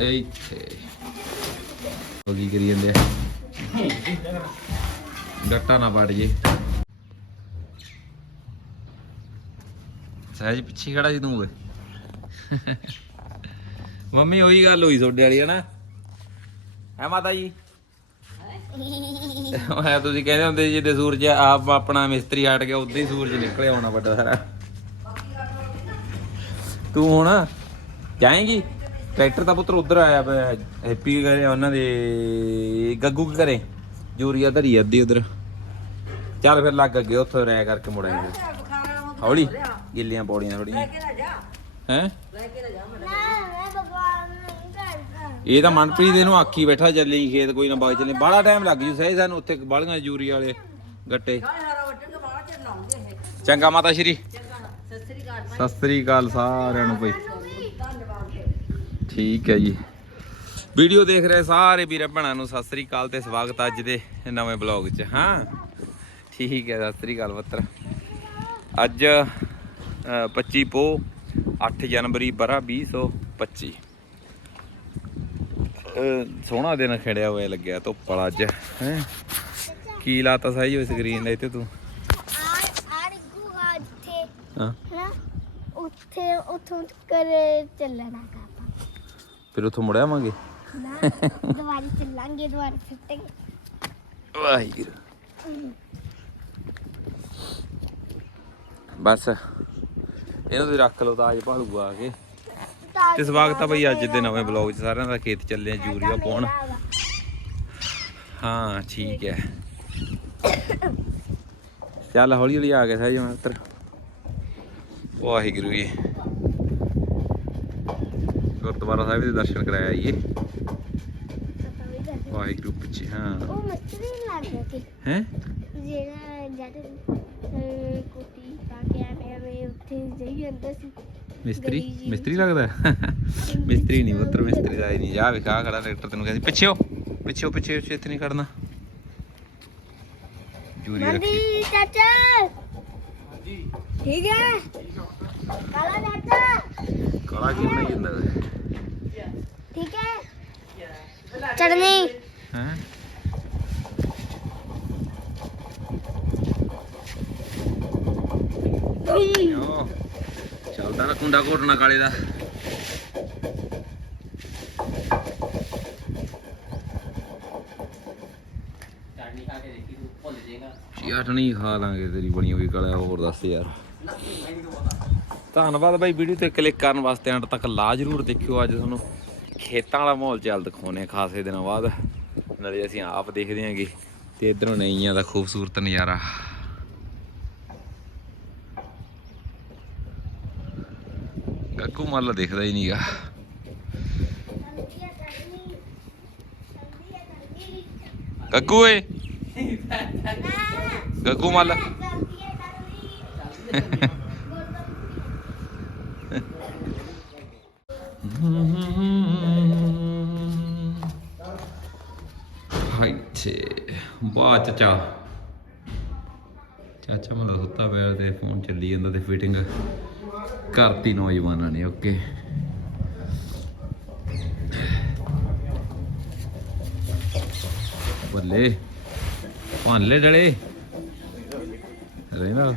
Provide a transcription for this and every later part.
ਇੱਥੇ ਉਹ ਕਰੀ ਜਾਂਦੇ ਆ? ਗੱਟਾ ਨਾ ਪੜ ਜੇ। ਸਹਿਜ ਪਿੱਛੇ ਖੜਾ ਸੀ ਤੂੰ ਓਏ। ਮੰਮੀ, ਉਹੀ ਗੱਲ ਹੋਈ ਤੁਹਾਡੇ ਵਾਲੀ ਹੈ ਹੈ ਮਾਤਾ ਜੀ? ਮੈਂ ਤੁਸੀਂ ਕਹਿੰਦੇ ਹੁੰਦੇ ਸੀ, ਜਿੱਦੇ ਸੂਰਜ ਆਪ ਆਪਣਾ ਮਿਸਤਰੀ ਹਟ ਗਿਆ, ਉਦਾਂ ਹੀ ਸੂਰਜ ਨਿਕਲਿਆ ਆਉਣਾ ਵੱਡਾ ਸਾਰਾ। ਤੂੰ ਹੁਣ ਜਾਏਂਗੀ? ਟਰੈਕਟਰ ਦਾ ਪੁੱਤਰ ਉਧਰ ਆਇਆ ਪਿਆ ਹੈਪੀ ਕਰੇ ਉਹਨਾਂ ਦੇ ਗੱਗੂ ਕੀ ਕਰੇ ਜੂਰੀਆ ਧਰੀ ਅੱਧੀ ਉਧਰ। ਚੱਲ ਫਿਰ ਲੱਗ ਅੱਗੇ ਉੱਥੋਂ ਰਹਿ ਕਰਕੇ ਮੁੜਾਂਗੇ ਹੌਲੀ ਗਿੱਲੀਆਂ ਪੌੜੀਆਂ ਥੋੜੀਆਂ ਹੈ? ਨਾ ਮੈਂ ਭਗਵਾਨ ਨੂੰ ਕਰਦਾ ਇਹ ਤਾਂ ਮਨਪ੍ਰੀਤ ਇਹਨੂੰ ਆਖੀ ਬੈਠਾ ਚੱਲੀ ਖੇਤ ਕੋਈ ਨਾ ਬਾਗ ਚੱਲੇ। ਬਾਹਲਾ ਟਾਈਮ ਲੱਗ ਜੂ ਸਹੀ ਸਾਨੂੰ ਉੱਥੇ ਬਾਲੀਆਂ ਜੂਰੀ ਵਾਲੇ ਗੱਟੇ। ਚੰਗਾ ਮਾਤਾ ਸ਼੍ਰੀ। ਸਤਿ ਸ੍ਰੀ ਅਕਾਲ ਸਾਰਿਆਂ ਨੂੰ ਭਾਈ ਠੀਕ ਹੈ ਜੀ। ਵੀਡੀਓ ਦੇਖ ਰਹੇ ਸਾਰੇ ਵੀਰਾਂ ਭੈਣਾਂ ਨੂੰ ਸਤਿ ਸ੍ਰੀ ਅਕਾਲ ਤੇ ਸਵਾਗਤ ਅੱਜ ਦੇ ਨਵੇਂ ਬਲੌਗ 'ਚ ਹਾਂ। ਠੀਕ ਹੈ ਸਤਿ ਸ੍ਰੀ ਅਕਾਲ ਪੁੱਤਰ। ਅੱਜ ਅ, 25 ਪੋ 8 ਜਨਵਰੀ ਬਰਾ 2025 ਅਹ ਸੋਹਣਾ ਦਿਨ ਖੜਿਆ ਹੋਇਆ ਲੱਗਿਆ ਧੁੱਪ ਵਾਲਾ ਅੱਜ ਹੈ। ਕੀ ਲਾਤਾ ਸਹੀ ਹੋਈ ਸਕਰੀਨ ਦੇ ਇੱਥੇ ਤੂੰ? ਆ ਆ ਗੁਹਾ ਇੱਥੇ ਹਾਂ। ਉੱਥੇ ਉੱਥੋਂ ਕਰ ਚੱਲਣਾ ਫਿਰ ਉੱਥੋਂ ਮੁੜ ਆਵਾਂਗੇ? ਨਾ ਦੁਬਾਰਾ ਚੱਲਾਂਗੇ ਦੁਬਾਰਾ ਫਿੱਟਾਂਗੇ ਵਾਹਿਗੁਰੂ। ਬਸ ਇਹਨੂੰ ਤੁਸੀਂ ਰੱਖ ਲਓ ਤਾਂ ਅੱਜ ਭਾਲੂਗਾ ਆ ਕੇ। ਤੇ ਸਵਾਗਤ ਆ ਬਈ ਅੱਜ ਦੇ ਨਵੇਂ ਬਲੌਗ 'ਚ ਸਾਰਿਆਂ ਦਾ ਖੇਤ ਚੱਲੇ ਆ ਯੂਰੀਆ ਪਾਉਣ। ਹਾਂ ਠੀਕ ਹੈ। ਚੱਲ ਹੌਲੀ ਹੌਲੀ ਆ ਗਿਆ ਸਾਜ ਮਾਤਰ ਵਾਹਿਗੁਰੂ ਜੀ। ਗੁਰਦੁਆਰਾ ਸਾਹਿਬ ਦੇ ਦਰਸ਼ਨ ਕਰਾਇਆ ਜੀ ਵਾਹਿਗੁਰੂ ਪਿੱਛੇ ਹਾਂ। ਉਹ ਮਸਤਰੀ ਲੱਗ ਗਿਆ ਕਿ? ਹੈ? ਜਿਹੜਾ ਜਦ ਕੋਟੀ ਪਾ ਕੇ ਆਵੇਂ ਆਵੇਂ ਉੱਥੇ ਜਾਈ ਜਾਂਦਾ ਸੀ। ਮਿਸਤਰੀ? ਮਿਸਤਰੀ ਲੱਗਦਾ? ਮਿਸਤਰੀ ਨਹੀਂ ਪੁੱਤਰ ਮਿਸਤਰੀ ਦਾ ਨਹੀਂ। ਜਾ ਵਿਖਾ ਖੜਾ ਟਰੈਕਟਰ ਤੈਨੂੰ ਕਹਿੰਦੀ ਪਿੱਛੇ ਹੋ ਪਿੱਛੇ ਹੋ ਪਿੱਛੇ ਇੱਥੇ ਨਹੀਂ ਖੜਨਾ। ਜੂਰੀ ਰੱਖੀ। ਚਾਚਾ! ਠੀਕ ਹੈ? ਕਾਲਾ ਕੀ ਬਣਾਈ ਜਾਂਦਾ ਠੀਕ ਹੈ? ਚੜਨੀ ਹੈ? ਯੋ ਚੱਲਦਾ ਨਾ ਕੁੰਡਾ ਘੋਟਣਾ ਕਾਲੇ ਦਾ। ਚਟਣੀ ਖਾ ਲਾਂਗੇ ਤੇਰੀ ਬਣੀ ਹੋਈ ਕਾਲਾ, ਹੋਰ ਦੱਸ ਯਾਰ। ਧੰਨਵਾਦ ਬਾਈ ਵੀਡੀਓ ਤੇ ਕਲਿੱਕ ਕਰਨ ਵਾਸਤੇ ਅੰਤ ਤੱਕ ਲਾ ਜਰੂਰ ਦੇਖਿਓ ਅੱਜ ਤੁਹਾਨੂੰ। ਖੇਤਾਂ ਵਾਲਾ ਮਾਹੌਲ ਚੱਲ ਦਿਖਾਉਨੇ ਖਾਸੇ ਦਿਨਾਂ ਬਾਅਦ। ਨਾਲੇ ਅਸੀਂ ਆਪ ਦੇਖਦੇ ਆਂਗੇ ਤੇ ਇਧਰੋਂ ਨਈਆਂ ਦਾ ਖੂਬਸੂਰਤ ਨਜ਼ਾਰਾ। ਗੱਗੂ ਮੱਲ ਦੇਖਦਾ ਹੀ ਨਹੀਂਗਾ ਗੱਗੂ ਏ ਗੱਗੂ ਮੱਲ। ਹਾਈਤੇ ਵਾਹ ਚਾਚਾ। ਚਾਚਾ ਮੈਂ ਸੁੱਤਾ ਪਿਆ ਤੇ ਫੋਨ ਚੱਲੀ ਜਾਂਦਾ ਤੇ ਫਿਟਿੰਗ ਕਰਤੀ ਨੌਜਵਾਨਾਂ ਨੇ, ਓਕੇ। ਬੱਲੇ। ਭਾਂਲੇ ਡਲੇ ਰਹਿਣਾ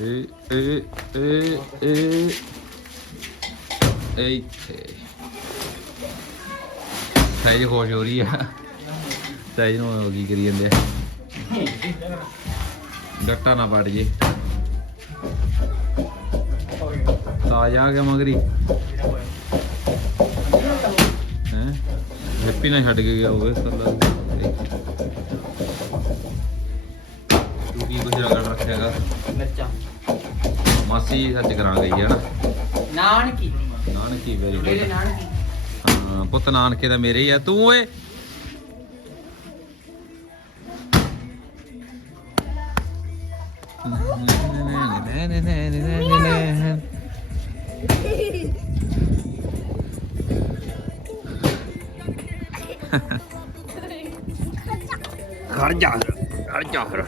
ਏ ਏ ਏ ਏ। ਇੱਥੇ। ਸਹੀ ਖੁਸ਼ ਹੋ ਰਹੀ ਆ। ਸਹੀ ਨੂੰ ਕੀ ਕਰੀ ਜਾਂਦੇ ਆ? ਡੱਟਾ ਨਾ ਪੜ ਜੇ। ਤਾਜ਼ਾ ਆ ਗਿਆ ਮਗਰੀ। ਹੈਪੀ ਨਾਲ ਛੱਡ ਕੇ ਗਿਆ ਹੋਵੇ ਸੱਲਾ ਤੂੰ ਕੀ ਕੁਝ ਰਗੜ ਰੱਖਿਆਗਾ ਮਿਰਚਾਂ ਮਾਸੀ ਸੱਚ ਕਰਾ ਗਈ ਹੈ ਨਾ ਨਾਨਕੀ ਨਾਨਕੀ ਵੈਰੀ ਮੇਰੇ ਗੁੱਡ ਨਾਨਕੀ ਹਾਂ ਪੁੱਤ ਨਾਨਕੇ ਦਾ ਮੇਰੇ ਹੀ ਆ ਤੂੰ ਓਏ ਖੜ ਜਾ ਫਿਰ, ਖੜ ਜਾ ਫਿਰ।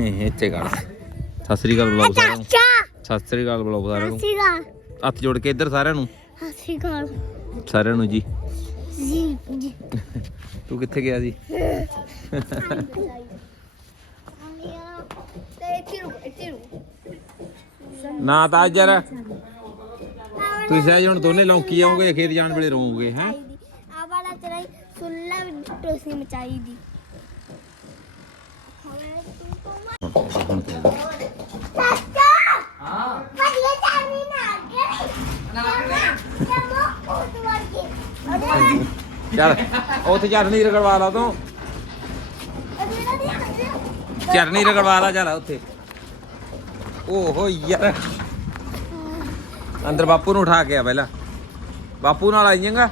ਇੱਥੇ ਖੜ। ਸਤਿ ਸ੍ਰੀ ਅਕਾਲ ਬੁਲਾਓ ਸਾਰਿਆਂ ਨੂੰ। ਸਤਿ ਸ੍ਰੀ ਅਕਾਲ ਬੁਲਾਓ ਸਾਰਿਆਂ ਨੂੰ। ਸੀਗਾ ਹੱਥ ਜੋੜ ਕੇ ਇੱਧਰ ਸਾਰਿਆਂ ਨੂੰ। ਸੀਗਾ ਸਾਰਿਆਂ ਨੂੰ ਜੀ। ਜੀ ਜੀ। ਤੂੰ ਕਿੱਥੇ ਗਿਆ ਸੀ? ਤੇ ਤਿਰੂ ਤਿਰੂ ਨਾ ਤਾਂ ਅੱਜ ਯਾਰ ਤੁਸੀਂ ਸਹਿਜ ਹੁਣ ਦੋਨੇ ਲੌਂਕੀ ਆਉਂਗੇ ਖੇਤ ਜਾਣ ਵੇਲੇ ਰੋਵੋਗੇ ਹੈ? ਸੁੱਲਾ ਟੋਸੀ ਮਚਾਈ ਦੀ ਚੱਲ, ਉੱਥੇ ਚਟਨੀ ਰਗੜਵਾ ਲਾ ਤੂੰ। ਚਟਨੀ ਰਗੜਵਾ ਲਾ, ਚੱਲ ਉੱਥੇ। ਓਹੋ ਯਾਰ। ਅੰਦਰ ਬਾਪੂ ਨੂੰ ਉਠਾ ਕੇ ਆ ਪਹਿਲਾਂ। ਬਾਪੂ ਨਾਲ ਆਈ ਜਾਂਗਾ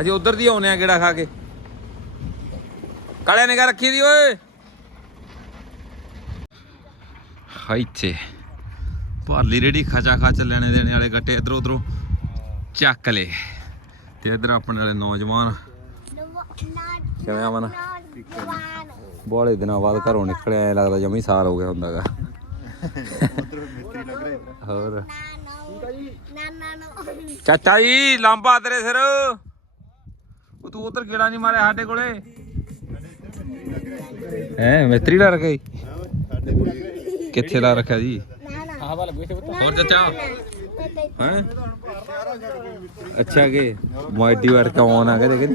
ਅਜੇ ਉਧਰ ਦੀ ਆਉਨੇ ਆ ਗੇੜਾ ਖਾ ਕੇ। ਕਾਲੇ ਨਿਗਾ ਰੱਖੀ ਦੀ ਓਏ। ਹਾਈ ਭਾਲੀ ਰੇੜੀ ਖਚਾ ਖਚ ਲੈਣੇ ਦੇਣੇ ਵਾਲੇ ਗੱਟੇ ਇਧਰੋਂ ਉਧਰੋਂ ਚੱਕ ਲੇ ਤੇ ਇਧਰ ਆਪਣੇ ਵਾਲੇ ਨੌਜਵਾਨ। ਕਿਵੇਂ ਆ ਬੋਲੇ ਦਿਨਾਂ ਬਾਅਦ ਘਰੋਂ ਨਿਕਲਿਆ, ਐ ਲੱਗਦਾ ਜਮੀ ਸਾਲ ਹੋ ਗਿਆ ਹੁੰਦਾਗਾ। ਹੋਰ। ਚਾਚਾ ਜੀ, ਲਾਂਬਾ ਤੇਰੇ ਸਿਰ। ਤੂੰ ਉਧਰ ਗੇੜਾ ਨਹੀਂ ਮਾਰਿਆ ਸਾਡੇ ਕੋਲੇ? ਹੈ ਮਿਸਤਰੀ ਲਾ ਰੱਖਿਆ ਜੀ। ਕਿੱਥੇ ਲਾ ਰੱਖਿਆ ਜੀ? ਆਹ ਵਾਲਾ ਹੋਰ ਚਾਚਾ? ਹੈ? ਅੱਛਾ ਕਿ ਮੋਇਡੀ ਵਾਰ ਕਿਉਂ ਨਾ ਕਰੇ ਕਿ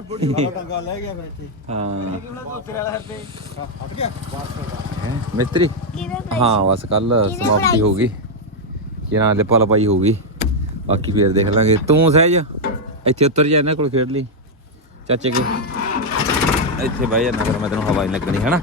ਹਾਂ। ਹੈਂ, ਮਿਸਤਰੀ ਹਾਂ ਬਸ ਕੱਲ ਸਮਾਪਤੀ ਹੋ ਗਈ। ਕਿਰਾਂ ਦੇ ਪਲ ਪਾਈ ਹੋ ਗਈ। ਬਾਕੀ ਫੇਰ ਦੇਖ ਲਾਂਗੇ। ਤੂੰ ਸਹਿਜ ਇੱਥੇ ਉੱਤਰ ਜਾ ਇਹਨਾਂ ਕੋਲ ਖੇਡ ਲਈ। ਚਾਚੇ ਕੇ ਇੱਥੇ ਬਹਿ ਜਾ ਨਾ ਕਰ ਮੈਂ ਤੈਨੂੰ ਹਵਾ ਨਹੀਂ ਲੱਗਣੀ ਹੈਨਾ?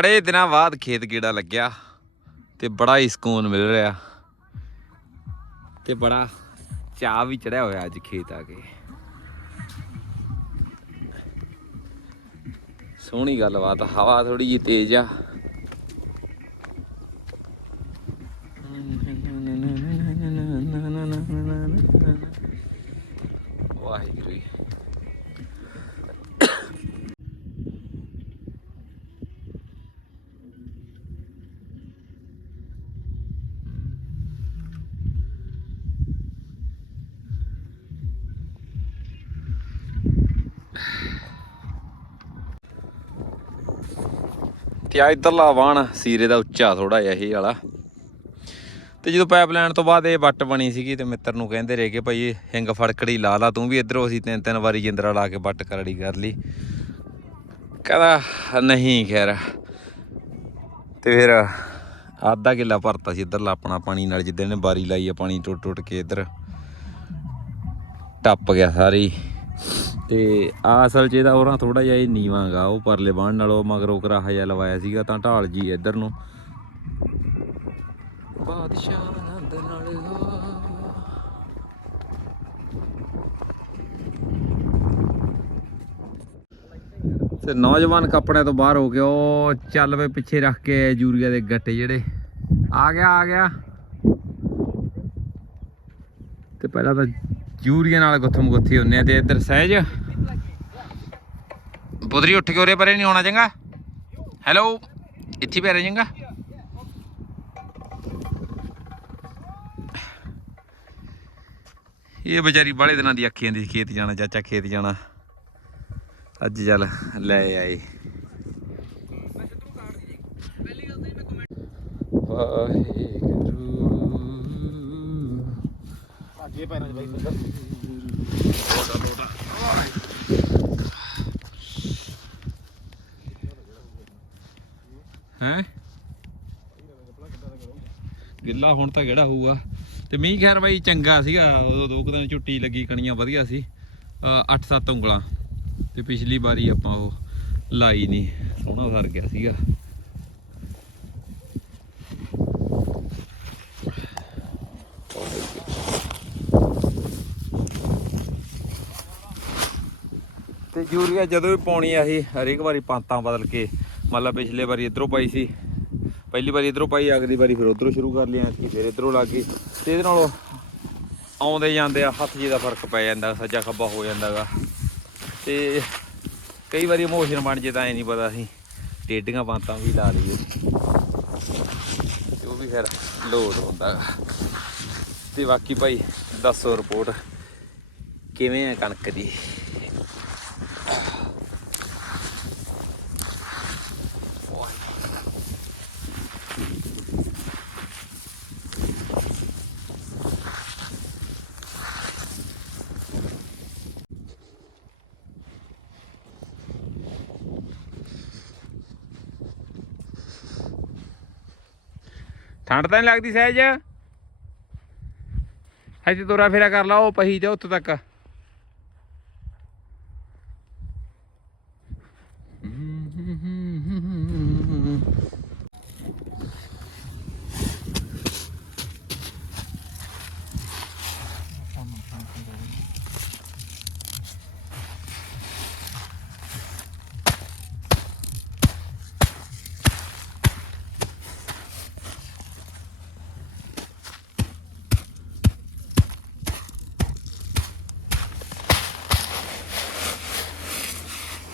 ਬੜੇ ਦਿਨਾਂ ਬਾਅਦ ਖੇਤ ਗੇੜਾ ਲੱਗਿਆ ਤੇ ਬੜਾ ਹੀ ਸਕੂਨ ਮਿਲ ਰਿਹਾ ਤੇ ਬੜਾ ਚਾਹ ਵੀ ਚੜਿਆ ਹੋਇਆ ਅੱਜ ਖੇਤ ਆ ਕੇ। ਸੋਹਣੀ ਗੱਲਬਾਤ ਹਵਾ ਥੋੜੀ ਜਿਹੀ ਤੇਜ਼ ਆ। ਵਾਹਿਗੁਰੂ ਆ ਇਧਰਲਾ ਵਾਣ ਸੀਰੇ ਦਾ ਉੱਚਾ ਥੋੜਾ ਜਿਹਾ ਇਹ ਵਾਲਾ। ਤੇ ਜਦੋਂ ਪਾਈਪਲਾਈਨ ਤੋਂ ਬਾਅਦ ਇਹ ਵੱਟ ਬਣੀ ਸੀਗੀ ਤੇ ਮਿੱਤਰ ਨੂੰ ਕਹਿੰਦੇ ਰਹੇ ਕਿ ਭਾਈ ਹਿੰਗ ਫੜਕੜੀ ਲਾ ਲਾ, ਤੂੰ ਵੀ ਇਧਰੋਂ ਅਸੀਂ ਤਿੰਨ ਤਿੰਨ ਵਾਰੀ ਜਿੰਦਰਾ ਲਾ ਕੇ ਵੱਟ ਕਰੜੀ ਕਰ ਲਈ। ਕਹਿੰਦਾ, ਨਹੀਂ ਖੈਰ। ਤੇ ਫਿਰ ਆਧਾ ਕਿੱਲਾ ਭਰਤਾ ਸੀ ਇਧਰਲਾ ਆਪਣਾ ਪਾਣੀ ਨਾਲ, ਜਿੱਦਾਂ ਨੇ ਬਾਰੀ ਲਾਈ ਆ ਪਾਣੀ ਟੁੱਟ ਟੁੱਟ ਕੇ ਇਧਰ। ਟੱਪ ਗਿਆ ਸਾਰੀ। ਤੇ ਆ ਅਸਲ 'ਚ ਇਹਦਾ ਹੋਰਾਂ ਥੋੜਾ ਜਿਹਾ ਇਹ ਨੀਵਾਂਗਾ, ਉਹ ਪਰਲੇ ਬਾਣ ਨਾਲੋਂ, ਮਗਰੋਂ ਕਰਾਹਾ ਜਿਹਾ ਲਵਾਇਆ ਸੀਗਾ, ਤਾਂ ਢਾਲ ਜੀ ਇੱਧਰ ਨੂੰ। ਬਾਦਸ਼ਾਹ ਆਨੰਦ ਨਾਲ ਤੇ ਨੌਜਵਾਨ ਕੱਪੜਿਆਂ ਤੋਂ ਬਾਹਰ ਹੋ ਕੇ ਉਹ ਚੱਲ ਵੇ ਪਿੱਛੇ ਰੱਖ ਕੇ ਯੂਰੀਆ ਦੇ ਗੱਟੇ ਜਿਹੜੇ। ਆ ਗਿਆ ਆ ਗਿਆ। ਤੇ ਪਹਿਲਾਂ ਤਾਂ ਯੂਰੀਆ ਨਾਲ ਗੁੱਥਮ ਗੁੱਥੀ ਹੁੰਨੇ ਆ ਤੇ ਇੱਧਰ ਸਹਿਜ। ਪੁੱਤਰੀ ਉੱਠ ਕੇ ਉਰੇ ਪਰੇ ਨਹੀਂ ਆਉਣਾ ਚੰਗਾ। ਹੈਲੋ ਇੱਥੇ ਪੈ ਚੰਗਾ। ਇਹ ਵਿਚਾਰੀ ਬਾਲੇ ਦਿਨਾਂ ਦੀ ਅੱਖੀਆਂ ਦੀ ਖੇਤ ਜਾਣਾ, ਚਾਚਾ ਖੇਤ ਜਾਣਾ। ਅੱਜ ਚੱਲ ਲੈ ਆਏ। ਵਾਹਿਗੁਰੂ ਪੈਰਾਂ 'ਚ ਬਾਈ ਫਿੰਗਰ ਹੈ? ਗਿੱਲਾ ਹੁਣ ਤਾਂ ਕਿਹੜਾ ਹੋਊਗਾ। ਤੇ ਮੀਂਹ ਖੈਰ ਬਾਈ ਚੰਗਾ ਸੀਗਾ। ਉਦੋਂ ਦੋ ਕੁ ਦਿਨ ਝੁੱਟੀ ਲੱਗੀ, ਕਣੀਆਂ ਵਧੀਆ ਸੀ। 8-7 ਉਂਗਲਾਂ। ਤੇ ਪਿਛਲੀ ਵਾਰੀ ਆਪਾਂ ਉਹ ਲਾਈ ਨਹੀਂ ਸੋਹਣਾ ਸਰ ਗਿਆ ਸੀਗਾ। ਯੂਰੀਆ ਜਦੋਂ ਵੀ ਪਾਉਣੀ ਆ ਇਹ ਹਰੇਕ ਵਾਰੀ ਪੰਤਾਂ ਬਦਲ ਕੇ, ਮਤਲਬ ਪਿਛਲੇ ਵਾਰੀ ਇਧਰੋਂ ਪਾਈ ਸੀ, ਪਹਿਲੀ ਵਾਰੀ ਇਧਰੋਂ ਪਾਈ, ਅਗਲੀ ਵਾਰੀ ਫਿਰ ਉਧਰੋਂ ਸ਼ੁਰੂ ਕਰ ਲਿਆ ਕਿ ਫਿਰ ਇਧਰੋਂ ਲੱਗ ਗਈ ਤੇ ਇਹਦੇ ਨਾਲ ਆਉਂਦੇ ਜਾਂਦੇ ਆ, ਹੱਥ ਜੀ ਦਾ ਫ਼ਰਕ ਪੈ ਜਾਂਦਾ, ਸੱਜਾ ਖੱਬਾ ਹੋ ਜਾਂਦਾਗਾ। ਤੇ ਕਈ ਵਾਰੀ ਇਮੋਸ਼ਨ ਬਣ ਜੇ ਤਾਂ ਐ ਨਹੀਂ ਪਤਾ ਅਸੀਂ, ਟੇਡੀਆਂ ਪੰਤਾਂ ਵੀ ਲਾ ਲਈਏ। ਤੇ ਉਹ ਵੀ ਫਿਰ ਲੋਡ ਹੁੰਦਾ ਗਾ। ਤੇ ਬਾਕੀ ਭਾਈ, ਦੱਸੋ ਰਿਪੋਰਟ ਕਿਵੇਂ ਆ ਕਣਕ ਦੀ? ਠੰਡ ਤਾਂ ਨਹੀਂ ਲੱਗਦੀ ਸਹਿਜ? ਇੱਥੇ ਤੋਰਾ ਫੇਰਾ ਕਰ ਲਾ ਉਹ ਪਹੀ ਤੇ ਉੱਥੇ ਤੱਕ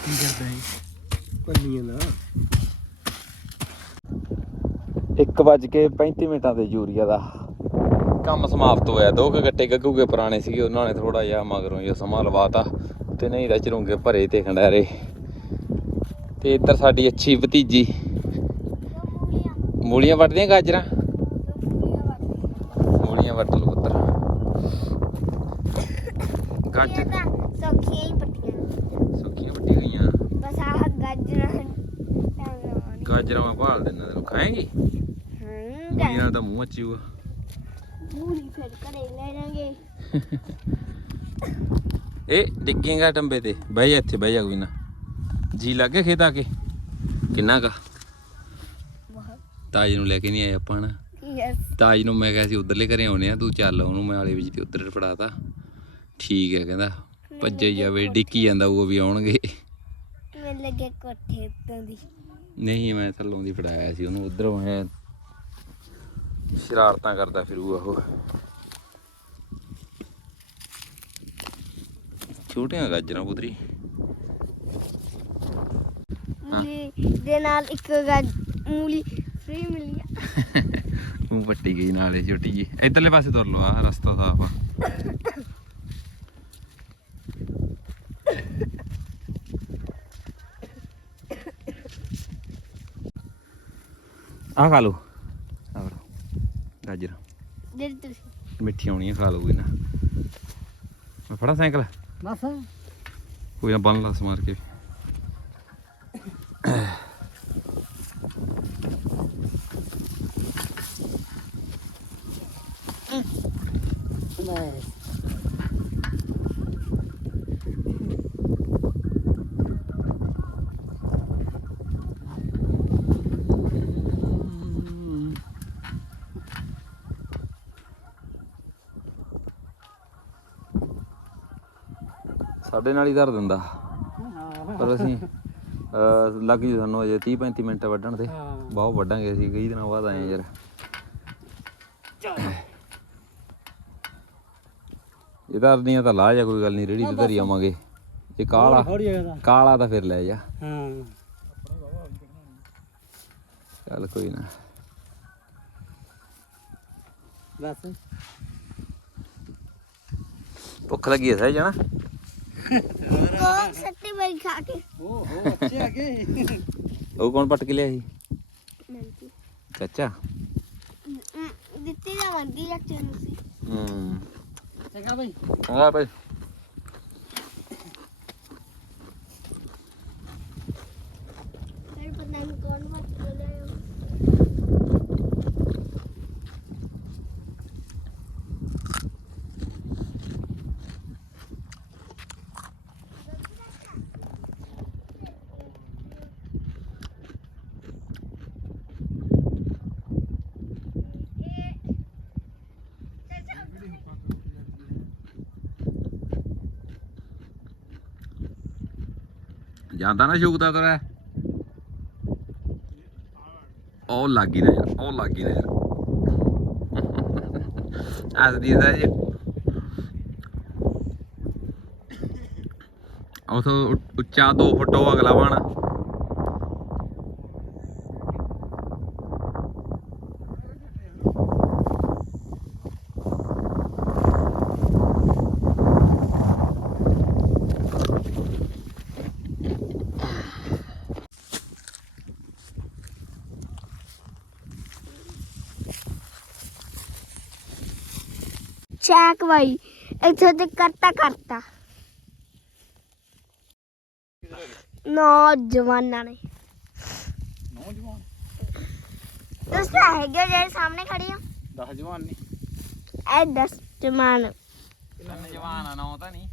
ਕੀ ਕਰਦਾ ਹੈ ਪੰਨੀਆਂ ਨਾ 1 ਵੱਜ ਕੇ 35 ਮਿੰਟਾਂ ਤੇ ਯੂਰੀਆ ਦਾ। ਕੰਮ ਸਮਾਪਤ ਹੋਇਆ। ਦੋ ਕੁ ਗੱਟੇ ਗੱਗੂ ਕੇ ਪੁਰਾਣੇ ਸੀਗੇ ਉਹਨਾਂ ਨੇ ਥੋੜਾ ਜਿਹਾ ਮਗਰੋਂ ਜਿਹਾ ਸਮਾਂ ਲਵਾਤਾ ਤੇ ਨਹੀਂ ਤਾਂ ਚਰੂੰਗੇ ਭਰੇ ਤੇ ਖੰਡਾਰੇ ਤੇ ਇੱਧਰ ਸਾਡੀ ਅੱਛੀ ਭਤੀਜੀ। ਮੂਲੀਆਂ ਵੱਟਦੀਆਂ ਗਾਜਰਾਂ? ਮੂਲੀਆਂ ਵੱਟ ਲਓ ਉੱਧਰ ਗਾਜਰ ਤਾਂ ਸੌਖੀਆਂ ਹੀ ਪੱਟੀਆਂ। ਸੁੱਕੀਆਂ ਵੱਟੀਆਂ ਗਈਆਂ ਬਸ ਆਹ ਗਾਜਰਾਂ। ਗਾਜਰਾਂ ਮੈਂ ਭਾਲ ਦਿੰਦਾ ਤੈਨੂੰ। ਖਾਏਂਗੀ? ਨਾਲ ਤਾਂ ਮੂੰਹ ਅੱਚੂਗਾ ਮੂਲੀ ਫਿਰ ਘਰੇ ਲੈ ਜਾਾਂਗੇ ਇਹ ਡਿੱਗੇਗਾ ਟੰਬੇ ਤੇ ਬਹਿ ਜਾ ਇੱਥੇ ਬਹਿ ਜਾ ਕੋਈ ਨਾ ਜੀ ਲੱਗੇ ਖੇਤ ਆ ਕੇ ਕਿੰਨਾ ਕਾ ਤਾਜ ਨੂੰ ਲੈ ਕੇ ਨਹੀਂ ਆਏ ਆਪਾਂ ਨਾ ਯਸ ਤਾਜ ਨੂੰ ਮੈਂ ਕਿਹਾ ਸੀ ਉਧਰਲੇ ਘਰੇ ਆਉਣੇ ਆ ਤੂੰ ਚੱਲ ਉਹਨੂੰ ਮੈਂ ਵਾਲੇ ਵਿੱਚ ਤੇ ਉਧਰ ਫੜਾਤਾ ਠੀਕ ਹੈ ਕਹਿੰਦਾ ਭੱਜੇ ਜਾਵੇ ਡਿੱਕੀ ਜਾਂਦਾ ਉਹ ਵੀ ਆਉਣਗੇ ਮੈਨੂੰ ਲੱਗੇ ਕੋਠੇ ਉੱਤੋਂ ਦੀ ਨਹੀਂ ਮੈਂ ਥੱਲੋਂ ਦੀ ਫੜਾਇਆ ਸੀ ਉਹਨੂੰ ਉਧਰੋਂ ਹੈ ਸ਼ਰਾਰਤਾਂ ਕਰਦਾ ਫਿਰੂਗਾ ਉਹ ਛੋਟੀਆਂ ਗਾਜਰਾਂ ਪੁੱਤਰੀ। ਦੇ ਨਾਲ ਇੱਕ ਗਾਜ ਮੂਲੀ ਫ੍ਰੀ ਮਿਲ ਗਿਆ ਉਹ ਪੱਟੀ ਗਈ ਨਾਲੇ ਛੋਟੀ ਜੀ ਇਧਰਲੇ ਪਾਸੇ ਤੁਰ ਲਓ ਆ ਰਸਤਾ ਸਾਫ਼ ਆ। ਆ ਖਾ ਗਾਜਰ ਤੁਸੀਂ ਮਿੱਠੀ ਆਉਣੀ ਆ ਖਾ ਲਓ ਕੋਈ ਨਾ। ਮੈਂ ਫੜਾ ਸਾਈਕਲ? ਬਸ। ਕੋਈ ਨਾ ਬੰਨ ਲਾ ਸਮਾਰ ਕੇ। ਸਾਡੇ ਨਾਲ ਹੀ ਧਰ ਦਿੰਦਾ। ਪਰ ਅਸੀਂ ਅਹ, ਲੱਗ ਜੂ ਸਾਨੂੰ ਅਜੇ 30 35 ਮਿੰਟ ਵੱਢਣ ਤੇ। ਹਾਂ। ਬਹੁਤ ਵੱਢਾਂਗੇ ਅਸੀਂ ਕਈ ਦਿਨਾਂ ਬਾਅਦ ਆਏ ਯਾਰ। ਇਹ ਤਾਂ ਅਰਨੀਆਂ ਤਾਂ ਲਾ ਜਾ ਕੋਈ ਗੱਲ ਨਹੀਂ ਰੇੜੀ ਤੇ ਧਰੀ ਆਵਾਂਗੇ। ਜੇ ਕਾਲਾ ਹੌਲੀ ਕਾਲਾ ਤਾਂ ਫਿਰ ਲੈ ਜਾ। ਹਾਂ। ਚੱਲ ਕੋਈ ਨਾ। ਬਸ। ਭੁੱਖ ਲੱਗੀ ਐ ਸਹਿ ਜਾਣਾ? ਕੋ ਸੱਤੇ ਬਈ ਖਾ ਕੇ ਓ ਹੋ ਅੱਛੇ ਆ ਗਏ ਉਹ ਕੌਣ ਪੱਟ ਕੇ ਲਿਆ ਸੀ ਨੰਤੀ ਚਾਚਾ ਦਿੱਤੀ ਜਾਵਾਂਗੀ ਲੱਚੇ ਨੂੰ ਸੀ ਹੂੰ ਚੰਗਾ ਬਈ ਆ ਭਾਈ ਫਿਰ ਪਤਾ ਨਹੀਂ ਕੌਣ ਹੱਥ ਜਾਂਦਾ ਨਾ ਸ਼ੂਕਦਾ ਤੇਰਾ। ਉਹ ਲੱਗੀ ਨਾ ਯਾਰ ਉਹ ਲੱਗੀ ਨਾ ਯਾਰ ਹੱਸਦੀ ਦਾ ਜੀ ਉਥੋਂ ਉੱਚਾ 2 ਫੁੱਟ ਉਹ ਅਗਲਾ ਬਾਣਾ। ਚੈਕ ਬਾਈ। ਇੱਥੇ ਤੇ ਕਰਤਾ ਕਰਤਾ। ਨੌਜਵਾਨਾਂ ਨੇ। ਨੌਜਵਾਨ? ਤੁਸੀਂ ਹੈਗੇ ਜਿਹੜੇ ਸਾਹਮਣੇ ਖੜੇ ਹੋ। 10 ਜਵਾਨ ਨਹੀਂ ਇਹ ਦਸ ਜਵਾਨ। ਤਿੰਨ ਜਵਾਨ ਆ ਨੌ ਤਾਂ ਨਹੀਂ।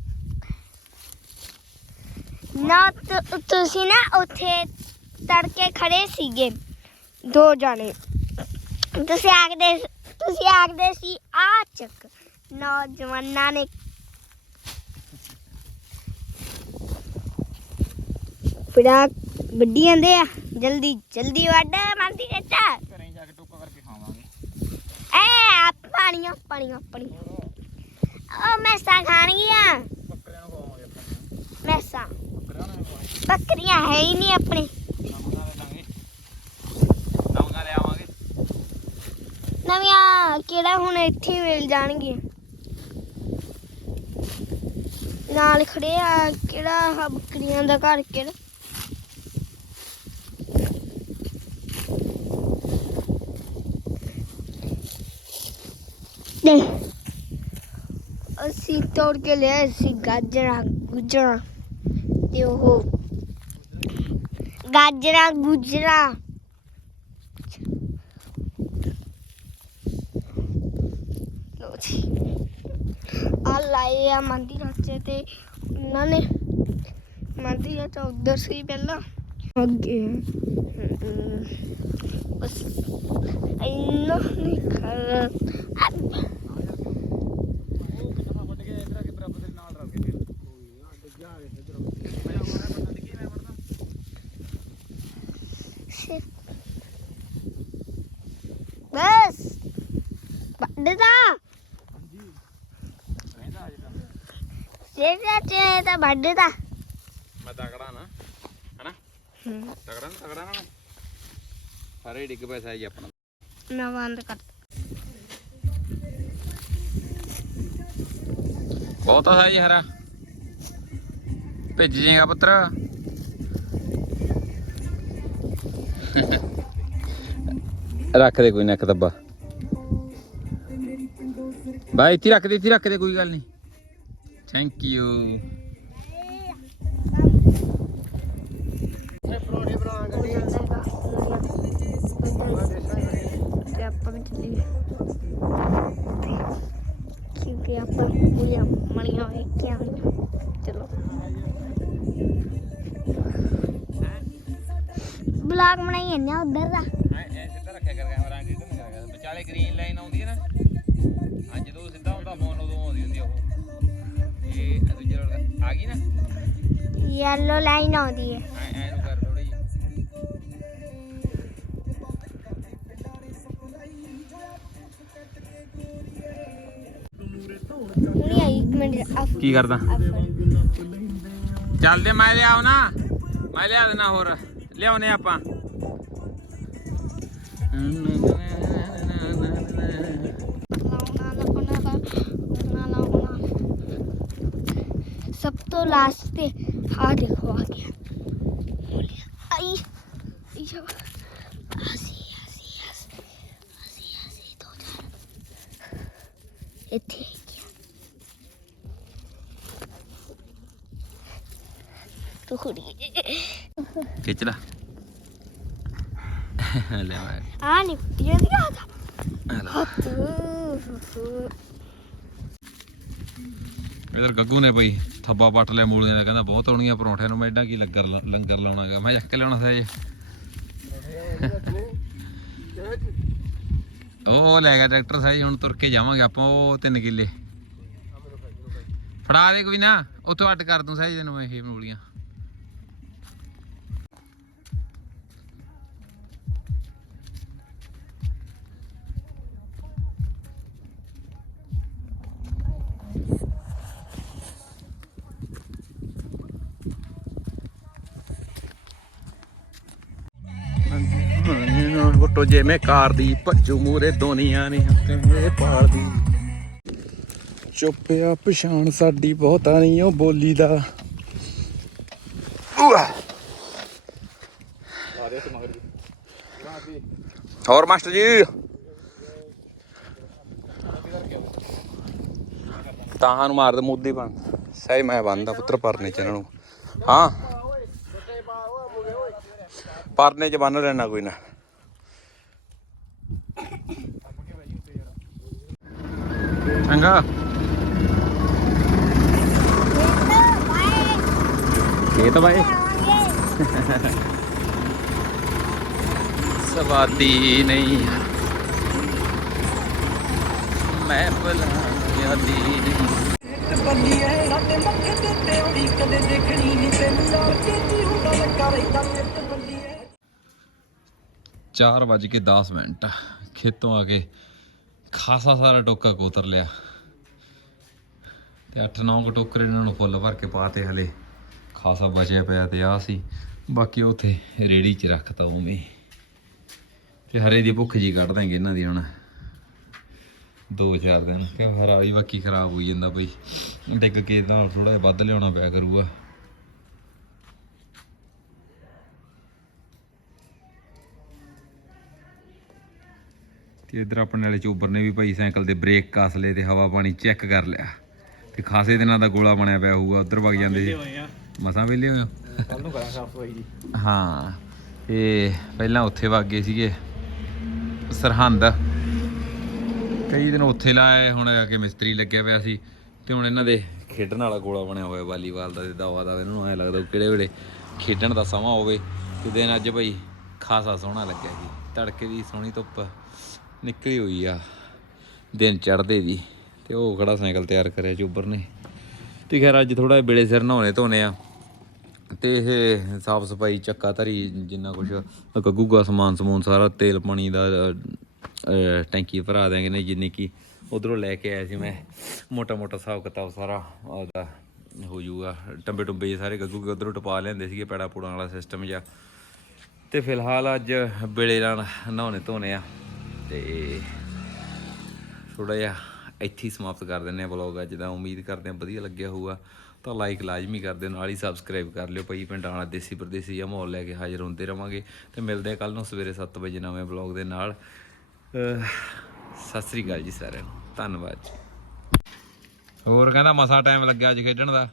ਨਾ ਤੁ- ਤੁਸੀਂ ਨਾ ਉੱਥੇ ਤੜਕੇ ਖੜੇ ਸੀਗੇ। ਦੋ ਜਾਣੇ। ਤੁਸੀਂ ਆਖਦੇ ਤੁਸੀਂ ਆਖਦੇ ਸੀ ਆ ਚੱਕ। ਨੌਜਵਾਨਾਂ ਨੇ। ਪੜਾ ਵੱਡੀ ਜਾਂਦੇ ਆ। ਜਲਦੀ ਜਲਦੀ ਵੱਢ ਮੰਦੀ ਕੱਟਾ ਘਰੇ ਜਾ ਕੇ ਟੁੱਕਾ ਕਰਕੇ ਖਾਵਾਂਗੇ। ਐ ਪਾਣੀਆਂ ਪਾਣੀਆਂ ਪਾਣੀਆਂ। ਉਹ ਮੈਸਾਂ ਖਾਣਗੀਆਂ। ਬੱਕਰਿਆਂ ਨੂੰ ਖਵਾਵਾਂਗੇ ਆਪਾਂ। ਮੈਸਾਂ। ਬੱਕਰਿਆਂ ਹੈ ਹੀ ਨਹੀਂ ਆਪਣੇ। ਨਵੀਆਂ ਕਿਹੜਾ ਹੁਣ ਇੱਥੇ ਮਿਲ ਜਾਣਗੇ ਨਾਲ ਖੜੇ ਆ ਕਿਹੜਾ ਆਹ ਬੱਕਰੀਆਂ ਦਾ ਘਰ ਕਿਹੜਾ? ਦੇ ਅਸੀਂ ਤੋੜ ਕੇ ਲਿਆ ਸੀ ਗਾਜਰਾਂ ਗੁਜਰਾਂ ਤੇ ਉਹ ਗਾਜਰਾਂ ਗੁਜਰਾਂ। ਲੋ ਜੀ। ਆ ਲਾਏ ਆ ਮੰਦੀ ਚਾਚੇ ਨੇ ਹਮ, ਬਸ ਇੰਨਾ ਨਹੀਂ ਕਰ ਉਹ ਕਿੰਨਾ ਵੱਡ ਕੇ ਇਧਰ ਆ ਕੇ ਬਰਾਬਰ ਦੇ ਨਾਲ ਰਲ ਕੇ ਮੈਂ ਆਵਾਂ ਬੰਦਾ ਕੀ ਮੈਂ ਵੜਦਾ ਬਸ ਵੱਡਦਾ ਰਹਿੰਦਾ ਅਜੇ ਤਾਂ ਤਗੜਾ ਨਾ ਤਗੜਾ ਨਾ ਮੈਂ। ਸਾਰੇ ਡਿੱਗ ਪਏ ਸਾਈ ਆਪਣਾ ਨਾ ਬੰਦ ਕਰ ਬਹੁਤ ਆ ਸਾਈ ਹਰਾ ਭੇਜ ਜੇਗਾ ਪੁੱਤਰ ਰੱਖ ਦੇ ਕੋਈ ਨਾ ਇੱਕ ਦੱਬਾ ਬਾਈ ਇੱਥੇ ਰੱਖ ਦੇ ਇੱਥੇ ਰੱਖ ਦੇ ਕੋਈ ਗੱਲ ਨਹੀਂ ਥੈਂਕ ਯੂ ਤੇ ਆਪਾਂ ਵੀ ਚੱਲੀਏ। ਕਿਉਂਕਿ ਆਪਾਂ ਪੂਰੀਆਂ ਮਣੀਆਂ ਵੇਖ ਕੇ ਆਉਣੀਆਂ ਚਲੋ। ਬਲਾਗ ਬਣਾਈ ਜਾਂਦੇ ਉਧਰ ਦਾ। ਐ ਸਿੱਧਾ ਰੱਖਿਆ ਕਰ ਕੈਮਰਾ ਤੇ ਕਰ ਕਰ ਵਿਚਾਲੇ ਗ੍ਰੀਨ ਲਾਈਨ ਆਉਂਦੀ ਹੈ ਨਾ ਯੈਲੋ ਲਾਈਨ ਆਉਂਦੀ ਹੈ। ਐ ਨੂੰ ਕਰ ਥੋੜੀ ਨਹੀਂ ਆਈ ਇੱਕ ਮਿੰਟ ਆਫ ਕੀ ਕਰਦਾ? ਚੱਲਦੇ ਮੈਂ ਲਿਆਉ ਨਾ। ਮੈਂ ਲਿਆ ਦੇਣਾ ਹੋਰ। ਲਿਆਉਨੇ ਆਪਾਂ। ਸਭ ਤੋਂ ਲਾਸਟ ਤੇ ਆ ਦੇਖੋ ਆ ਗਿਆ ਆਈ ਇਹ ਆਸੀ ਆਸੀ ਆਸੀ ਆਸੀ ਦੋ ਚਾਰ ਇੱਥੇ ਤੋ ਖੁੜੀ ਖਿੱਚ ਲੈ ਲੈ ਮੈਂ ਆ ਨਹੀਂ ਇਹ ਦੀ ਆ ਇਧਰ ਗੱਗੂ ਨੇ ਭਾਈ ਥੱਬਾ ਪੱਟ ਲਿਆ ਮੂਲੀਆਂ ਦਾ, ਕਹਿੰਦਾ ਬਹੁਤ ਆਉਣੀਆਂ ਪਰੌਂਠਿਆਂ ਨੂੰ, ਮੈਂ ਐਡਾ ਕੀ ਲੰਗਰ ਲੰਗਰ ਲਾਉਣਾਗਾ? ਮੈਂ ਚੱਕ ਕੇ ਲਿਆਉਣਾ ਸੀ ਉਹ ਲੈ ਗਿਆ ਟਰੈਕਟਰ ਸਾਈ ਹੁਣ ਤੁਰ ਕੇ ਜਾਵਾਂਗੇ ਆਪਾਂ, ਉਹ 3 ਕਿੱਲੇ। ਫੜਾ ਦੇ ਕੋਈ ਨਾ ਉੱਥੋਂ ਅੱਡ ਕਰ ਦੂੰ ਸਾਈ ਤੈਨੂੰ ਇਹ ਮੂਲੀਆਂ। ਗੁੱਟੋ ਜੇ ਮੈਂ ਕਾਰ ਦੀ ਭੱਜੂ ਮੂਰੇ ਦੁਨੀਆ ਨੇ ਹੱਥੇ ਪਾਲਦੀ ਚੁੱਪਿਆ ਪਛਾਣ ਸਾਡੀ ਬਹੁਤਾ ਨਹੀਂ ਉਹ ਬੋਲੀ ਦਾ। ਹੋਰ ਮਾਸਟਰ ਜੀ। ਤਾਹਾਂ ਨੂੰ ਮਾਰ ਦੇ ਮੁੱਦੀ ਬੰਦ ਸਹੀ, ਮੈਂ ਬੰਦਾ ਪੁੱਤਰ ਪਰਨੇ ਚ ਇਹਨਾਂ ਨੂੰ। ਹਾਂ। ਪਰਨੇ ਚ ਬੰਨ ਲੈਣਾ ਕੋਈ ਨਾ। ਚੰਗਾ। ਖੇਤ ਬਾਏ। ਸਵਾਦੀ ਨਹੀਂ। ਮੈਂ ਭਲਾ ਯਾਦੀ ਨਹੀਂ ਬੱਲੀ ਐ ਸਾਡੇ ਮੱਥੇ ਤੇ ਤੇਉੜੀ ਕਦੇ ਦੇਖਣੀ ਨਹੀਂ ਤੈਨੂੰ ਯਾਰ ਕਿਤੇ ਹੁੰਦਾ ਲੱਗਾ ਰਹਿੰਦਾ ਚਿੱਤ ਬੱਲੀ ਐ। 4 ਵੱਜ ਕੇ 10 ਮਿੰਟ। ਖੇਤੋਂ ਆ ਕੇ ਖਾਸਾ ਸਾਰਾ ਟੋਕਾ ਕੋਤਰ ਲਿਆ। ਤੇ 8-9 ਟੋਕਰੇ ਇਹਨਾਂ ਨੂੰ ਫੁੱਲ ਭਰ ਕੇ ਪਾਤੇ ਹਲੇ। ਖਾਸਾ ਬਚਿਆ ਪਿਆ ਤੇ ਆ ਸੀ। ਬਾਕੀ ਉਥੇ ਰੇੜੀ 'ਚ ਰੱਖਤਾ ਉਵੇਂ। ਹੀ। ਤੇ ਹਰੇ ਦੀ ਭੁੱਖ ਜੀ ਕੱਢ ਦਾਂਗੇ ਇਹਨਾਂ ਦੀ ਹੁਣ। ਦੋ ਚਾਰ ਦਿਨ। ਕਿਉਂ ਹਰਾ ਵੀ ਬਾਕੀ ਖਰਾਬ ਹੋਈ ਜਾਂਦਾ ਬਈ। ਡਿੱਗ ਕੇ ਨਾਲ ਥੋੜਾ ਜਿਹਾ ਵੱਧ ਲਿਆਉਣਾ ਪਿਆ ਕਰੂਗਾ। ਤੇ ਇਧਰ ਆਪਣੇ ਵਾਲੇ ਚੋਬਰ ਨੇ ਵੀ ਭਾਈ ਸਾਈਕਲ ਦੇ ਬ੍ਰੇਕ ਕਾਸ ਲਏ ਤੇ ਹਵਾ ਪਾਣੀ ਚੈੱਕ ਕਰ ਲਿਆ। ਤੇ ਖਾਸੇ ਦਿਨਾਂ ਦਾ ਗੋਲਾ ਬਣਿਆ ਪਿਆ ਹੋਊਗਾ ਉਧਰ ਵਗ ਜਾਂਦੇ ਸੀ ਮਸਾਂ ਵੇਲੇ ਹੋਏ ਹੋ? ਕੱਲ ਨੂੰ ਕਰਾਂ ਸਾਫ਼ ਸਫ਼ਾਈ ਜੀ। ਹਾਂ ਤੇ ਪਹਿਲਾਂ ਉੱਥੇ ਵਗ ਗਏ ਸੀਗੇ ਸਰਹੰਦ। ਕਈ ਦਿਨ ਉੱਥੇ ਲਾਏ ਹੁਣ ਆ ਕੇ ਮਿਸਤਰੀ ਲੱਗਿਆ ਪਿਆ ਸੀ। ਤੇ ਹੁਣ ਇਹਨਾਂ ਦੇ ਖੇਡਣ ਵਾਲਾ ਗੋਲਾ ਬਣਿਆ ਹੋਇਆ ਵਾਲੀਬਾਲ ਦਾ ਤੇ ਦਾਵਾ ਦਾ ਇਹਨਾਂ ਨੂੰ ਐ ਲੱਗਦਾ ਕਿਹੜੇ ਵੇਲੇ ਖੇਡਣ ਦਾ ਸਮਾਂ ਹੋਵੇ। ਤੇ ਦਿਨ ਅੱਜ ਭਾਈ ਖਾਸਾ ਸੋਹਣਾ ਲੱਗਿਆ ਜੀ। ਤੜਕੇ ਦੀ ਸੋਹਣੀ ਧੁੱਪ। ਨਿਕਲੀ ਹੋਈ ਆ। ਦਿਨ ਚੜ੍ਹਦੇ ਦੀ ਤੇ ਉਹ ਖੜਾ ਸਾਈਕਲ ਤਿਆਰ ਕਰਿਆ ਚੋਬਰ ਨੇ ਤੇ ਖੈਰ ਅੱਜ ਥੋੜਾ ਵੇਲੇ ਸਿਰ ਨਹਾਉਣੇ ਧੋਣੇ ਆ। ਤੇ ਇਹ ਸਾਫ਼ ਸਫ਼ਾਈ, ਚੱਕਾ ਧਰੀ ਜਿੰਨਾ ਕੁਝ ਗੱਗੂਗਾ ਸਮਾਨ ਸਮੂਨ ਸਾਰਾ, ਤੇਲ ਪਾਣੀ ਦਾ ਟੈਂਕੀ ਭਰਾ ਦਿਆਂਗੇ ਨੇ ਜਿੰਨੀ ਕੀ। ਉਧਰੋਂ ਲੈ ਕੇ ਆਇਆ ਸੀ ਮੈਂ। ਮੋਟਾ ਮੋਟਾ ਹਿਸਾਬ ਕਿਤਾਬ ਸਾਰਾ ਉਹਦਾ ਹੋ ਜੂਗਾ ਟੰਬੇ ਟੁੰਬੇ ਜੇ ਸਾਰੇ ਗੱਗੂਗੇ ਉਧਰੋਂ ਟਪਾ ਲੈਂਦੇ ਸੀਗੇ ਪੈੜਾ ਪੂੜਾਂ ਵਾਲਾ ਸਿਸਟਮ ਜਾਂ ਤੇ ਫਿਲਹਾਲ ਅੱਜ ਵੇਲੇ ਨਾਲ ਨਹਾਉਣੇ ਧੋਣੇ ਆ। ਤੇ ਥੋੜਾ ਜਿਹਾ ਇੱਥੇ ਹੀ ਸਮਾਪਤ ਕਰ ਦਿੰਨੇ ਆ ਵਲੌਗ ਅੱਜ ਦਾ। ਉਮੀਦ ਕਰਦੇ ਆ ਵਧੀਆ ਲੱਗਿਆ ਹੋਊਗਾ। ਤਾਂ ਲਾਈਕ ਲਾਜ਼ਮੀ ਕਰ ਦਿਓ ਨਾਲ ਹੀ ਸਬਸਕ੍ਰਾਈਬ ਕਰ ਲਿਓ ਭਾਈ। ਪਿੰਡਾਂ ਵਾਲਾ ਦੇਸੀ ਪਰਦੇਸੀ ਆ ਮਾਹੌਲ ਲੈ ਕੇ ਹਾਜ਼ਰ ਹੁੰਦੇ ਰਵਾਂਗੇ। ਤੇ ਮਿਲਦੇ ਆ ਕੱਲ ਨੂੰ ਸਵੇਰੇ 7 ਵਜੇ ਨਵੇਂ ਵਲੌਗ ਦੇ ਨਾਲ। ਸਤਿ ਸ੍ਰੀ ਅਕਾਲ ਜੀ ਸਾਰਿਆਂ ਨੂੰ। ਧੰਨਵਾਦ ਜੀ। ਹੋਰ ਕਹਿੰਦਾ ਮਸਾ ਟਾਈਮ ਲੱਗਿਆ ਅੱਜ ਖੇਡਣ ਦਾ।